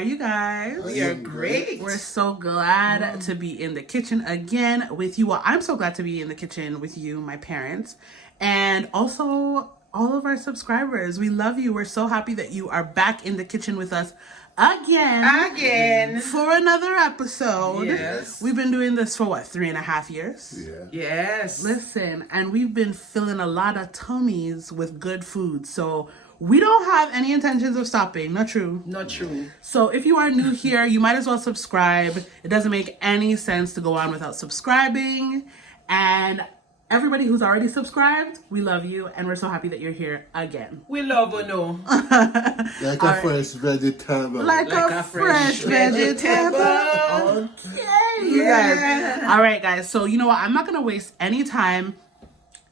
are you guys? We are great. We're so glad to be in the kitchen again with you. Well, I'm so glad to be in the kitchen with you, my parents, and also all of our subscribers. We love you. We're so happy that you are back in the kitchen with us again for another episode. Yes. We've been doing this for what, 3.5 years? Yeah. Yes. Listen, and we've been filling a lot of tummies with good food. So we don't have any intentions of stopping. Not true. Not true. So if you are new here, you might as well subscribe. It doesn't make any sense to go on without subscribing. And everybody who's already subscribed, we love you, and we're so happy that you're here again. We love you, no. Like a fresh vegetable. Like a fresh vegetable. Okay, you guys. All right, guys. So you know what? I'm not gonna waste any time.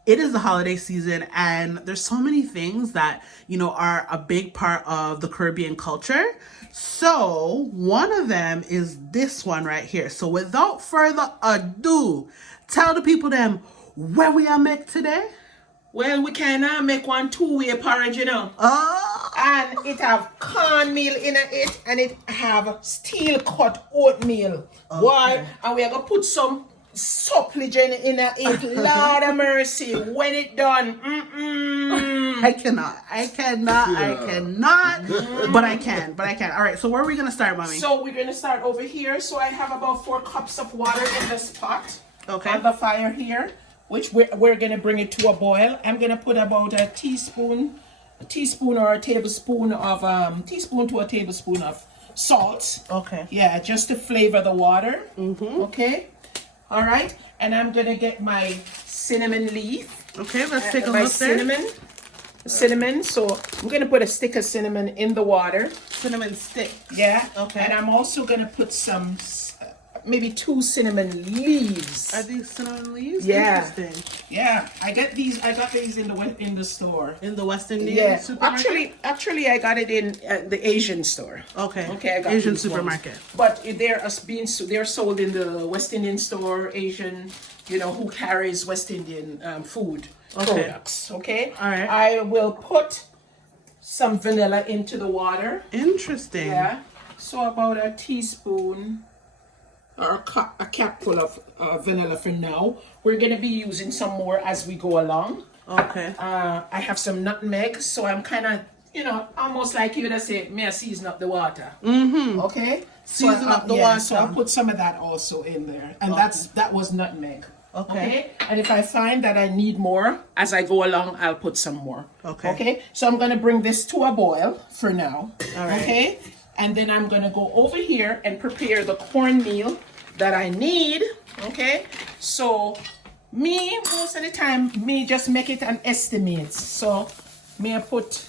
It is the holiday season, and there's so many things that, you know, are a big part of the Caribbean culture. So one of them is this one right here. So without further ado, tell the people them where we are make today. Well, we can make one two-way porridge, you know. Oh. And it have cornmeal in it, and it have steel cut oatmeal. Okay. Why? And we are gonna put some suppligen in it. Lord of mercy, when it done. I cannot. But I can. All right, so where are we gonna start, mommy? So we're gonna start over here. So I have about 4 cups of water in this pot. Okay. On the fire here, which we're gonna bring it to a boil. I'm gonna put about a teaspoon or a tablespoon of teaspoon to a tablespoon of salt. Okay. Yeah, just to flavor the water. Okay. All right. And I'm gonna get my cinnamon leaf. Okay, let's take a my look there. Cinnamon. So I'm gonna put a stick of cinnamon in the water. Cinnamon stick. Yeah. Okay. And I'm also gonna put some maybe 2 cinnamon leaves. Are these cinnamon leaves? Yeah. Interesting. Yeah, I got these in the store. In the West Indian supermarket? Actually, I got it in the Asian store. Okay. I got Asian these supermarket. ones. But they're sold in the West Indian store. Asian, you know, who carries West Indian food products. Okay. All right. I will put some vanilla into the water. Interesting. Yeah. So about a teaspoon or a capful of vanilla for now. We're gonna be using some more as we go along. Okay. I have some nutmeg, so I'm kind of, you know, almost like you would say, may I season up the water. Okay. Season up the water. So I'll put some of that also in there, and that was nutmeg. Okay. And if I find that I need more as I go along, I'll put some more. Okay. So I'm gonna bring this to a boil for now. All right. Okay. And then I'm gonna go over here and prepare the cornmeal that I need. Okay. So most of the time, just make it an estimate. So I put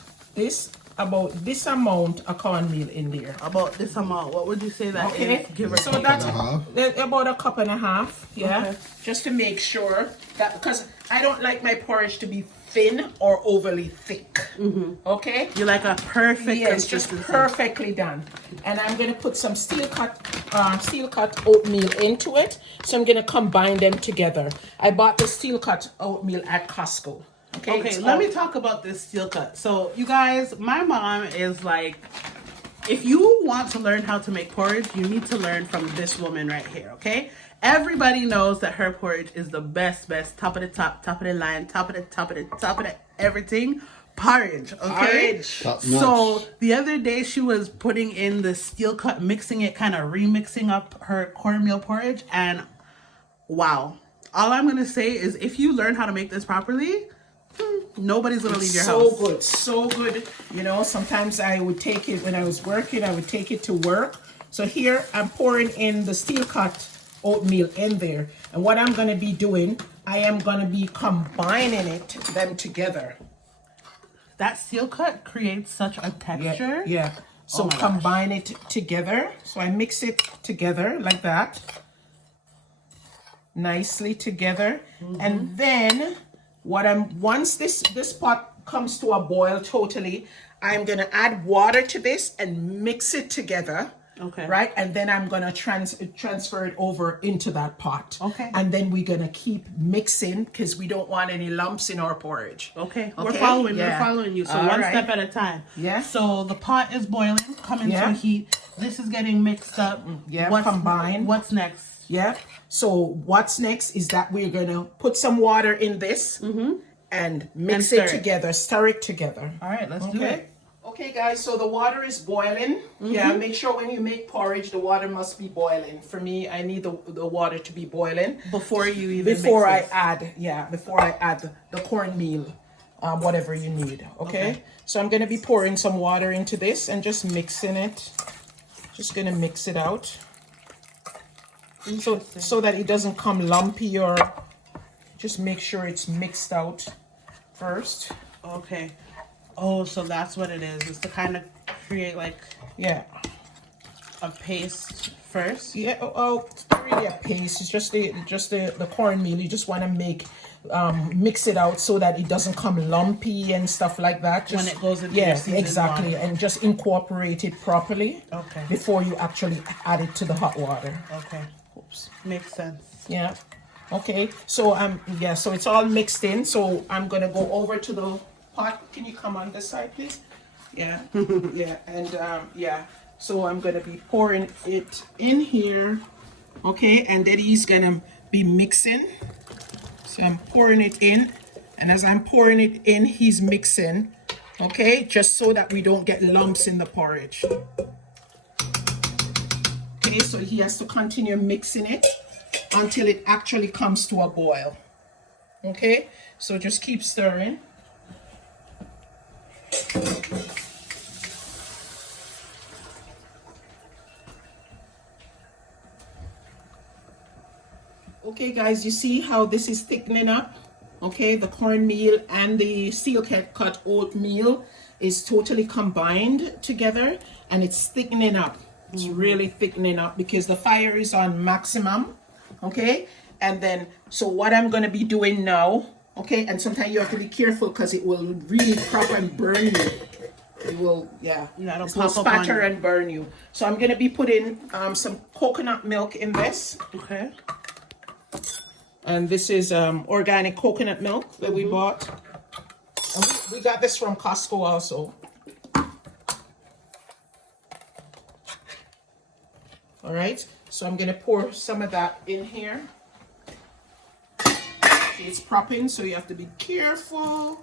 about this amount of cornmeal in there. About this amount. What would you say that Okay. is? Give or So take. that's about a cup and a half. Yeah. Okay. Just to make sure that, because I don't like my porridge to be thin or overly thick. Okay. You like a perfect Yes, just consistency. perfectly done. And I'm gonna put some steel cut oatmeal into it. So I'm gonna combine them together. I bought the steel cut oatmeal at Costco. Okay, let me talk about this steel cut. So you guys, my mom is like, if you want to learn how to make porridge, you need to learn from this woman right here, okay? Everybody knows that her porridge is the best, top of the top of the line, top of the everything porridge, okay? So the other day she was putting in the steel cut, mixing it, kind of remixing up her cornmeal porridge, and wow. All I'm gonna say is if you learn how to make this properly, nobody's gonna leave your house. So good. You know, sometimes I would take it when I was working, I would take it to work. So here I'm pouring in the steel cut oatmeal in there. And what I'm gonna be doing, I am gonna be combining them together. That steel cut creates such a texture. Yeah. So combine it together. So I mix it together like that. Nicely together. And then once this pot comes to a boil totally, I'm gonna add water to this and mix it together. Okay. Right? And then I'm going to transfer it over into that pot. Okay. And then we're going to keep mixing because we don't want any lumps in our porridge. Okay. We're following you. So one step at a time. Yeah. So the pot is boiling, coming to a heat. This is getting mixed up. Yeah, combined. What's next? Yeah. So what's next is that we're gonna put some water in this and mix it together, stir it together. All right, let's do it. Okay, guys, so the water is boiling. Yeah, make sure when you make porridge, the water must be boiling. For me, I need the water to be boiling. Before you even Before I mix add, before I add the cornmeal, whatever you need, okay? So I'm going to be pouring some water into this and just mixing it. Just going to mix it out. So that it doesn't come lumpy, or just make sure it's mixed out first. Okay. Oh, so that's what it is. It's to kind of create like a paste first. Yeah. Oh, it's not really a paste. It's just the cornmeal. You just want to mix it out so that it doesn't come lumpy and stuff like that. Just, when it goes into your seasoned exactly, water. and just incorporate it properly. Okay. Before you actually add it to the hot water. Okay. Oops. Makes sense. Yeah. Okay. So so it's all mixed in. So I'm gonna go over to the pot. Can you come on this side, please? Yeah. Yeah. And so I'm gonna be pouring it in here. Okay, and Deddy's gonna be mixing. So I'm pouring it in, and as I'm pouring it in, he's mixing. Okay, just so that we don't get lumps in the porridge. Okay, so he has to continue mixing it until it actually comes to a boil. Okay, so just keep stirring. Okay, guys, you see how this is thickening up? Okay, the cornmeal and the steel cut oatmeal is totally combined together, and it's thickening up. It's really thickening up because the fire is on maximum. Okay, and then so what I'm going to be doing now, okay, and sometimes you have to be careful because it will really properly burn you. It will, it'll it's will pop up on spatter you. and burn you. So I'm going to be putting some coconut milk in this. Okay. And this is organic coconut milk that we bought. And we got this from Costco also. All right, so I'm gonna pour some of that in here. See, it's propping, so you have to be careful.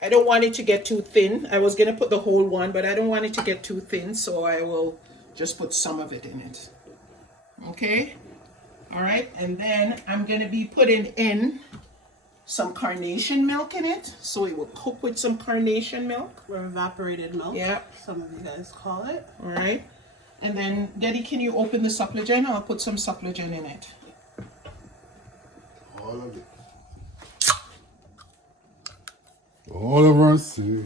I don't want it to get too thin. I was gonna put the whole one, but I don't want it to get too thin, so I will just put some of it in it. Okay. All right, and then I'm gonna be putting in some carnation milk in it, so it will cook with some carnation milk. Or evaporated milk. Yeah. Some of you guys call it. All right, and then Deddy, can you open the supplicant? I'll put some supplicant in it. All of it. All of our sea.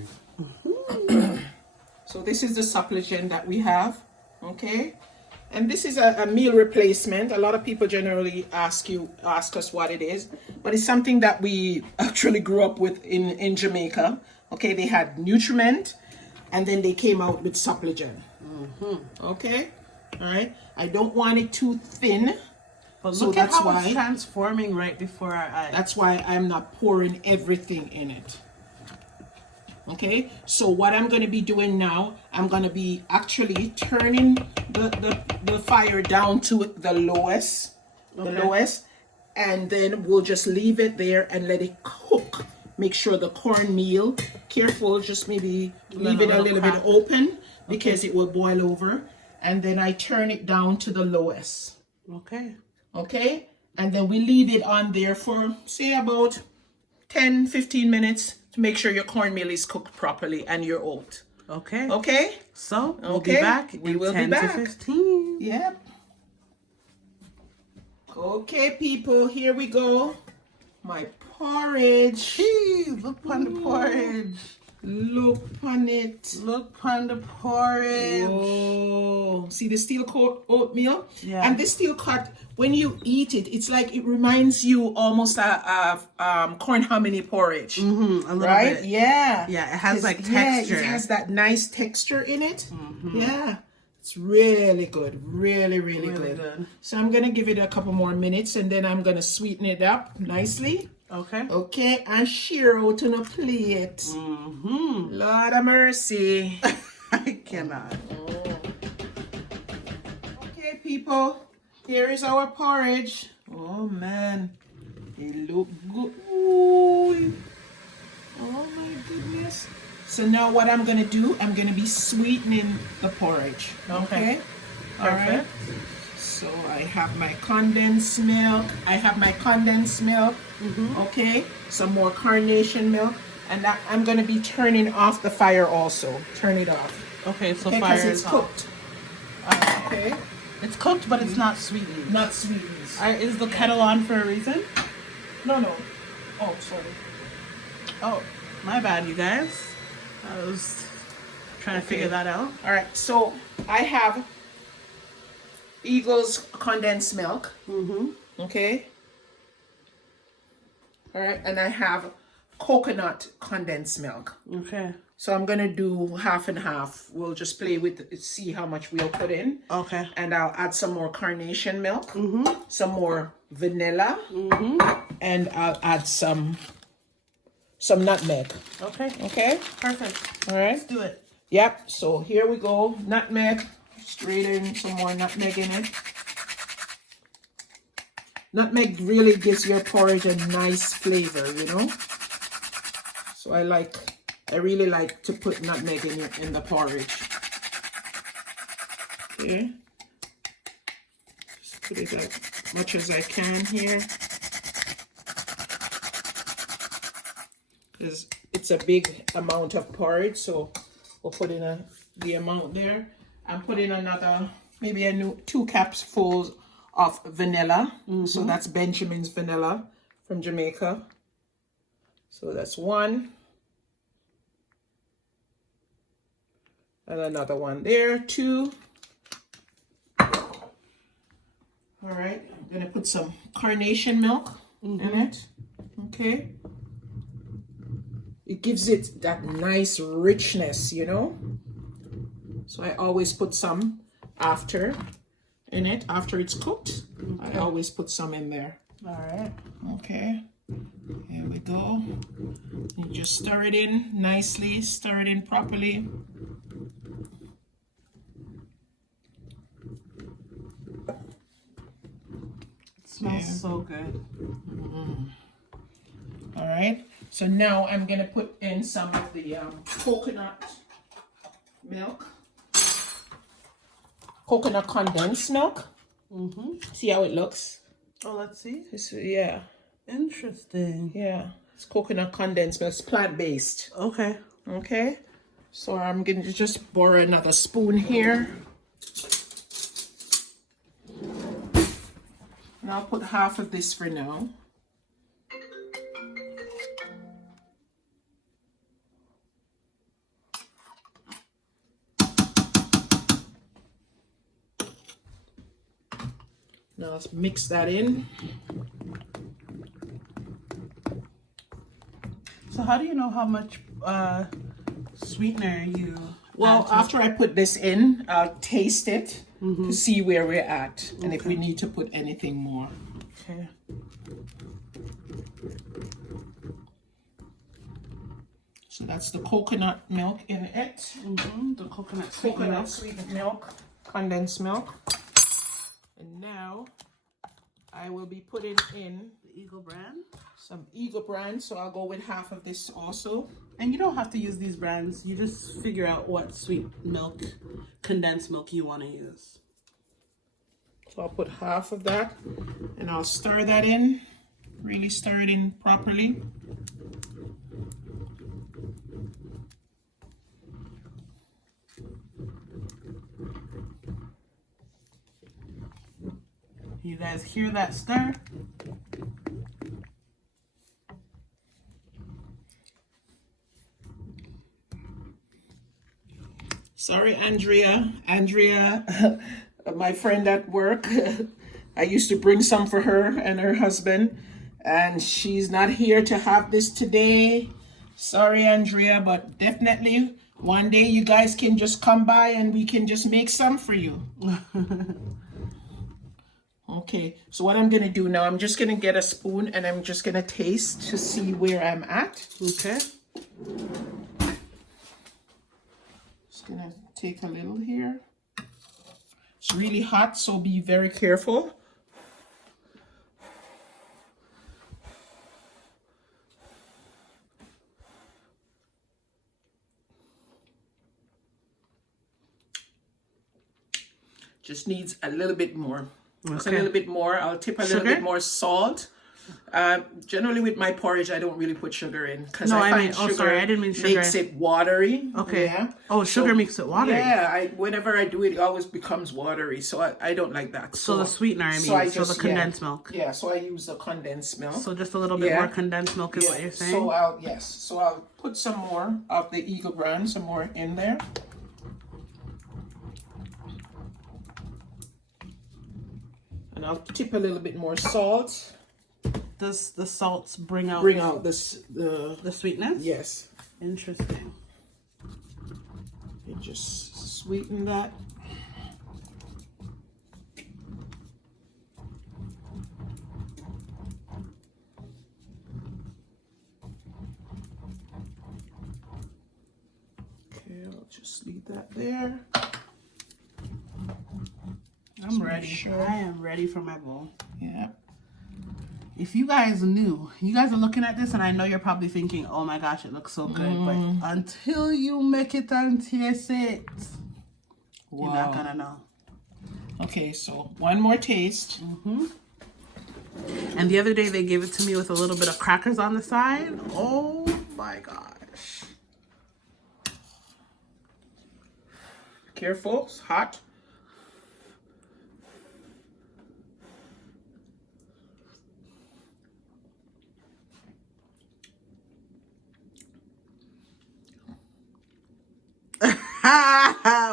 So this is the supplicant that we have. Okay. And this is a meal replacement. A lot of people generally ask us what it is, but it's something that we actually grew up with in Jamaica. Okay, they had nutriment, and then they came out with supplicant. Okay, all right. I don't want it too thin, But so look at that's how why it's transforming right before our eyes. that's why I'm not pouring everything in it. Okay, so what I'm going to be doing now, I'm going to be actually turning the fire down to the lowest, and then we'll just leave it there and let it cook. Make sure the cornmeal, careful, just maybe leave it a little bit open because it will boil over, and then I turn it down to the lowest. Okay, and then we leave it on there for say about 10-15 minutes to make sure your cornmeal is cooked properly and your oat. Okay? So we'll be back in 10 to 15. Yep. Okay, people, here we go. My porridge. Jeez, look on the porridge. Look on it. Look on the porridge. Oh, see the steel cut oatmeal? Yeah. And this steel cut, when you eat it, it's like it reminds you almost of corn hominy porridge. A little right? bit. Yeah. Yeah, it has like texture. Yeah, it has that nice texture in it. Yeah. It's really good. Really, really good. So I'm going to give it a couple more minutes, and then I'm going to sweeten it up nicely. Okay, and share out on a plate. Lord of mercy. I cannot. Okay, people, here is our porridge. Oh man, it look good. Ooh. Oh my goodness. So now what I'm gonna do, I'm gonna be sweetening the porridge. Okay. All right. So I have my condensed milk. Okay. Some more carnation milk. And I'm gonna be turning off the fire also. Turn it off. Okay, so Okay, fire because it's is off. cooked. Okay. It's cooked, but it's not sweetened. Not sweetened. Is the kettle on for a reason? No. Oh, sorry. Oh, my bad, you guys. I was trying to figure that out. All right, so I have Eagle's condensed milk. Okay. All right, and I have coconut condensed milk. Okay. So I'm gonna do half and half. We'll just play with see how much we'll put in. Okay. And I'll add some more carnation milk, some more vanilla, and I'll add some nutmeg. Okay. Okay. Perfect. All right. Let's do it. Yep, so here we go. Nutmeg, straight in some more nutmeg in it. Nutmeg really gives your porridge a nice flavor, you know. So I really like to put nutmeg in the porridge. Okay. Just put it as much as I can here. Because it's a big amount of porridge, so we'll put in the amount there. I'm putting another, maybe 2 cups full of vanilla. So that's Benjamin's vanilla from Jamaica. So that's 1. And another one there, 2. All right, I'm gonna put some carnation milk in it. Okay. It gives it that nice richness, you know. So I always put some after in it, after it's cooked. I always put some in there. All right. Okay. Here we go. You just stir it in nicely, stir it in properly. It smells so good. All right. So now I'm gonna put in some of the coconut milk, coconut condensed milk. See how it looks? Oh, let's see. Yeah, Interesting. yeah. It's coconut condensed milk. It's plant-based. Okay. Okay. So I'm gonna just borrow another spoon here, and I'll put half of this for now. Now let's mix that in. So how do you know how much sweetener you Well, add to after I put this in, I'll taste it to see where we're at and if we need to put anything more. Okay. So that's the coconut milk in it. The coconut sweet milk. Coconut sweetened milk, condensed milk. And now I will be putting in The Eagle brand. some Eagle brand. So I'll go with half of this also. And you don't have to use these brands. You just figure out what sweet milk, condensed milk you want to use. So I'll put half of that and I'll stir that in. Really stir it in properly. You guys hear that stir? Sorry, Andrea. My friend at work. I used to bring some for her and her husband, and she's not here to have this today. Sorry, Andrea, but definitely one day you guys can just come by and we can just make some for you. Okay, so what I'm gonna do now, I'm just gonna get a spoon and I'm just gonna taste to see where I'm at. Okay. So gonna take a little here. It's really hot, so be very careful. Just needs a little bit more. Just a little bit more. I'll tip a little bit more salt. Generally with my porridge, I don't really put sugar in because I find sugar I didn't mean sugar. makes it watery. Okay. Yeah. Oh, sugar makes it watery. Yeah. Whenever I do it, it always becomes watery. So I don't like that. So the sweetener, I mean, so the condensed milk. Yeah. So I use the condensed milk. So just a little bit more condensed milk is what you're saying. So I'll put some more of the Eagle brand, some more in there. And I'll tip a little bit more salt. Does the salts bring out the sweetness? Yes. Interesting. You just sweeten that. Okay, I'll just leave that there. I'm ready. Sure. I am ready for my bowl. Yeah. If you guys knew, you guys are looking at this and I know you're probably thinking, oh my gosh, it looks so good. But until you make it and taste it, you're not gonna know. Okay, so one more taste. And the other day they gave it to me with a little bit of crackers on the side. Oh my gosh. Careful, it's hot.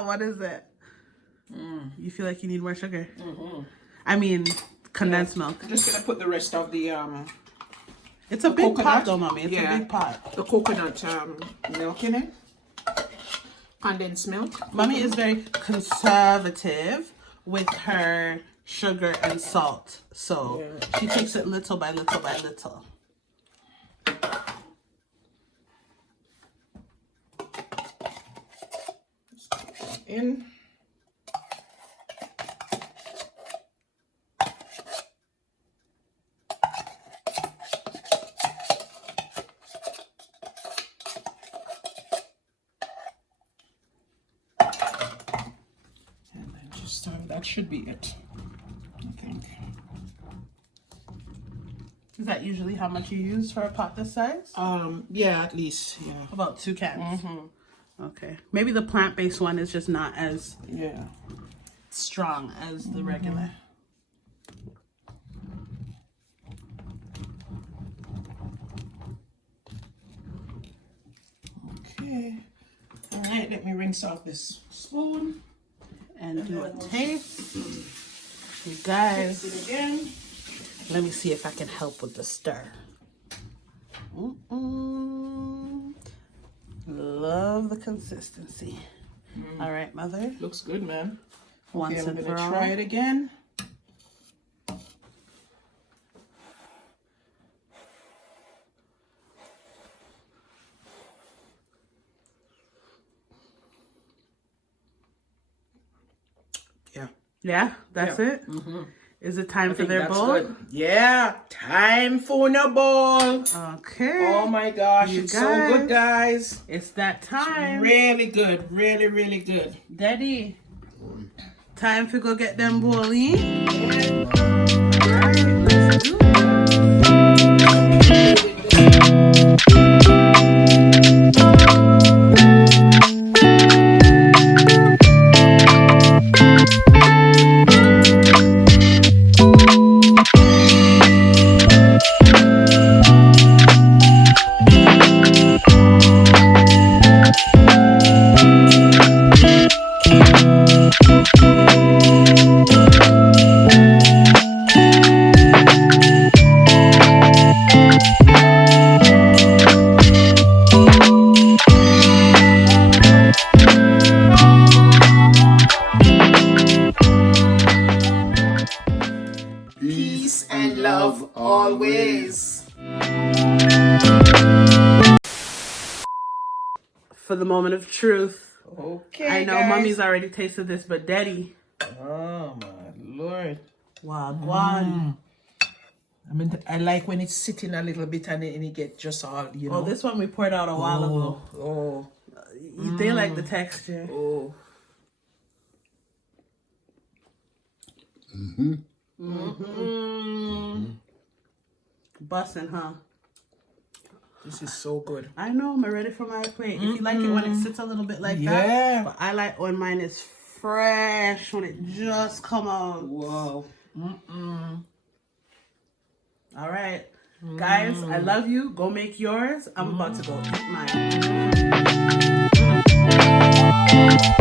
What is it? You feel like you need more sugar? I mean, condensed milk. I'm just gonna put the rest of the It's a big pot though, mommy. It's a big pot. The coconut milk in it. Condensed milk. Mommy is very conservative with her sugar and salt, so she takes it little by little by little. In. And then just that should be it, I think. Is that usually how much you use for a pot this size? Yeah, at least, yeah. About 2 cans. Okay. Maybe the plant-based one is just not as strong as the regular. Okay. All right, let me rinse off this spoon. And do a taste. You guys, Taste it again. let me see if I can help with the stir. Love the consistency. All right, mother. Looks good, man. Once Okay, I'm and gonna for all. try it again. Yeah, that's it. Is it time for their bowl? Good. Yeah, time for the bowl. Okay. Oh my gosh, it's so good, guys. It's that time. Really good, really, really good. Daddy, time to go get them bowling. Peace and love always. For the moment of truth. Okay, I know guys. mommy's already tasted this, but Deddy. Oh my lord. Wagwan. I mean, I like when it's sitting a little bit and it get just all, you know. Oh, this one we poured out a while ago. Oh. They like the texture. Oh. Bussin', huh? This is so good. I know, I'm ready for my plate. If you like it when it sits a little bit like that. Yeah. But I like when mine is fresh, when it just come out. Wow. All right. Guys, I love you. Go make yours. I'm about to go eat mine.